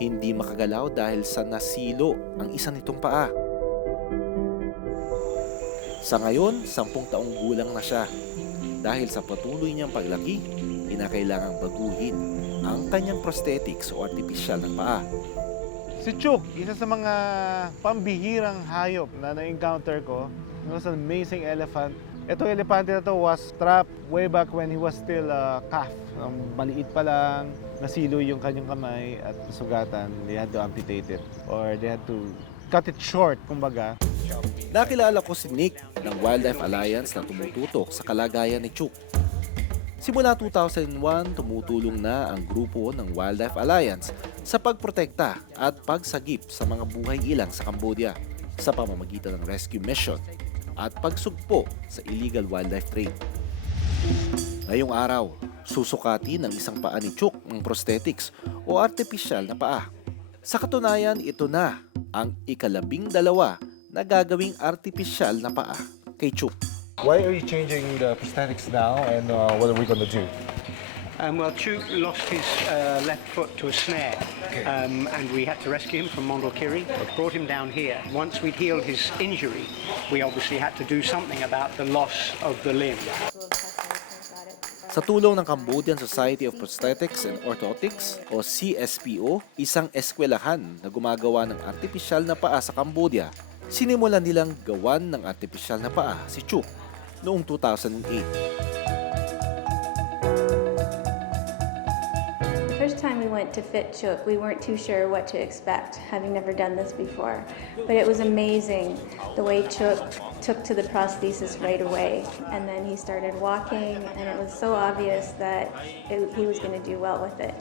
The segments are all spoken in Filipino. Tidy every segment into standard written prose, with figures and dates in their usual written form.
hindi makagalaw dahil sa nasilo ang isa nitong paa. Sa ngayon, 10 taong gulang na siya. Dahil sa patuloy niyang paglaki, kinakailangang baguhin ang kanyang prosthetics o artipisyal na paa. Si Chuk, isa sa mga pambihirang hayop na na-encounter ko. It was an amazing elephant. Itong elepante na to was trapped way back when he was still a calf. Maliit pa lang, nasilo yung kanyang kamay at nasugatan. They had to amputate it or they had to cut it short, kumbaga. Nakilala ko si Nick ng Wildlife Alliance na tumututok sa kalagayan ni Chuk. Simula 2001, tumutulong na ang grupo ng Wildlife Alliance sa pagprotekta at pagsagip sa mga buhay ilang sa Cambodia sa pamamagitan ng rescue mission at pagsugpo sa illegal wildlife trade. Ngayong araw, susukati ng isang paa ni Chuk ng prosthetics o artipisyal na paa. Sa katunayan, ito na ang ika-12 na gagawing artipisyal na paa kay Chuk. Why are you changing the prosthetics now and what are we gonna do? Well, Chuk lost his left foot to a snare, and we had to rescue him from Mondulkiri. Brought him down here. Once we'd healed his injury, we obviously had to do something about the loss of the limb. Sa tulong ng Cambodian Society of Prosthetics and Orthotics o CSPO, isang eskwelahan na gumagawa ng artipisyal na paa sa Cambodia, sinimulan nilang gawan ng artipisyal na paa si Chuk noong 2008. First time we went to fit Chuk, we weren't too sure what to expect, having never done this before. But it was amazing the way Chuk took to the prosthesis right away. And then he started walking, and it was so obvious that he was going to do well with it.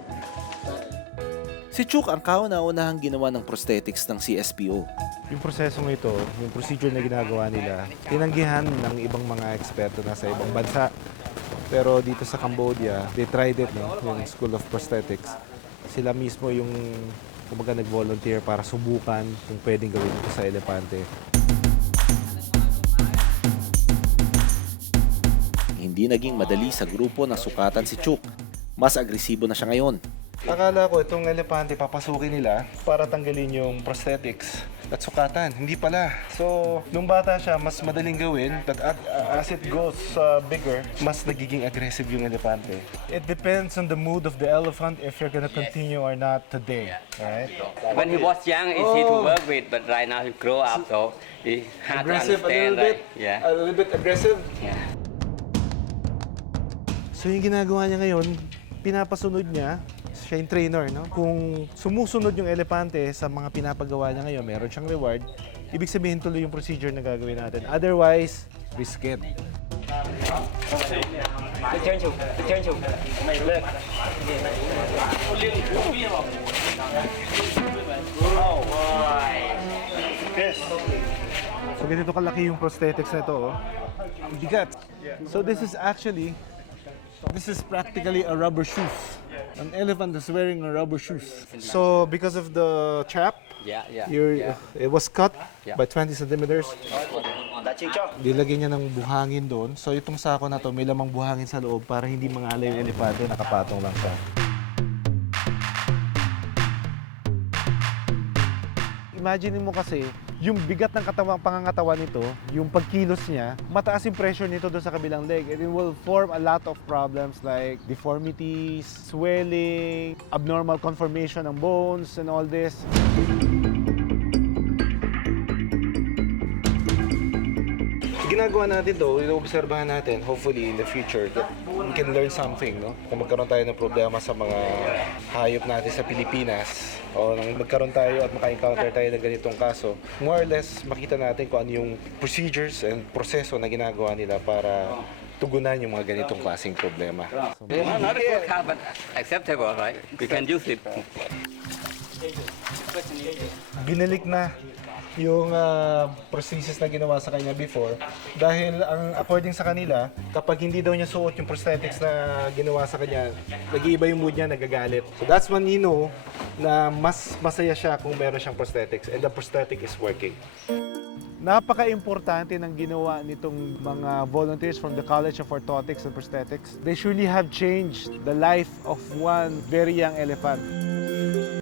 Si Chuk ang kauna-unahang ginawa ng prosthetics ng CSPO. Yung prosesong ito, yung procedure na ginagawa nila, tinanggihan ng ibang mga eksperto na sa ibang bansa. Pero dito sa Cambodia, they tried it, no? Yung School of Prosthetics. Sila mismo yung kumbaga nag-volunteer para subukan kung pwedeng gawin ito sa elepante. Hindi naging madali sa grupo na sukatan si Chuk. Mas agresibo na siya ngayon. Akala ko itong elepante papasukin nila para tanggalin yung prosthetics at sukatan. Hindi pala. So, nung bata siya, mas madaling gawin. But as it goes bigger, mas nagiging aggressive yung elepante. It depends on the mood of the elephant if you're gonna continue or not today. Right? When he was young, easy to work with, but right now he grow up, so he hard to understand. Yeah. A little bit aggressive. Yeah. So, yung ginagawa niya ngayon, pinapasunod niya. Siya yung trainer, no? Kung sumusunod yung elepante sa mga pinapagawa niya ngayon, meron siyang reward, ibig sabihin tuloy yung procedure na gagawin natin. Otherwise, risk it. So, ganito kalaki yung prosthetics na ito, oh. Ang bigat. So, this is practically a rubber shoes. An elephant is wearing a rubber shoes. So because of the trap, it was cut by 20 centimeters. Dilagyan niya ng buhangin doon. So itong sako na to may lamang buhangin sa loob para hindi mangalay yung elepante, nakapatong lang siya. Imagine mo kasi, yung bigat ng pangangatawan nito, yung pagkilos niya, mataas yung pressure nito doon sa kabilang leg. And it will form a lot of problems like deformities, swelling, abnormal conformation ng bones, and all this. Ginagawa natin to, inoobserbahan natin, hopefully in the future, that we can learn something, no? Kung magkaroon tayo ng problema sa mga hayop natin sa Pilipinas, o magkaroon tayo at maka-encounter tayo ng ganitong kaso, more or less makita natin kung ano yung procedures and proseso na ginagawa nila para tugunan yung mga ganitong klaseng problema. Not a good car, but acceptable, right? We can use it. Binalik na yung prosthesis na ginawa sa kanya before dahil ang according sa kanila, kapag hindi daw niya suot yung prosthetics na ginawa sa kanya, nag-iiba yung mood niya, nagagalit. So that's when you know na mas masaya siya kung meron siyang prosthetics and the prosthetic is working. Napaka-importante ng ginawa nitong mga volunteers from the College of Orthotics and Prosthetics. They surely have changed the life of one very young elephant.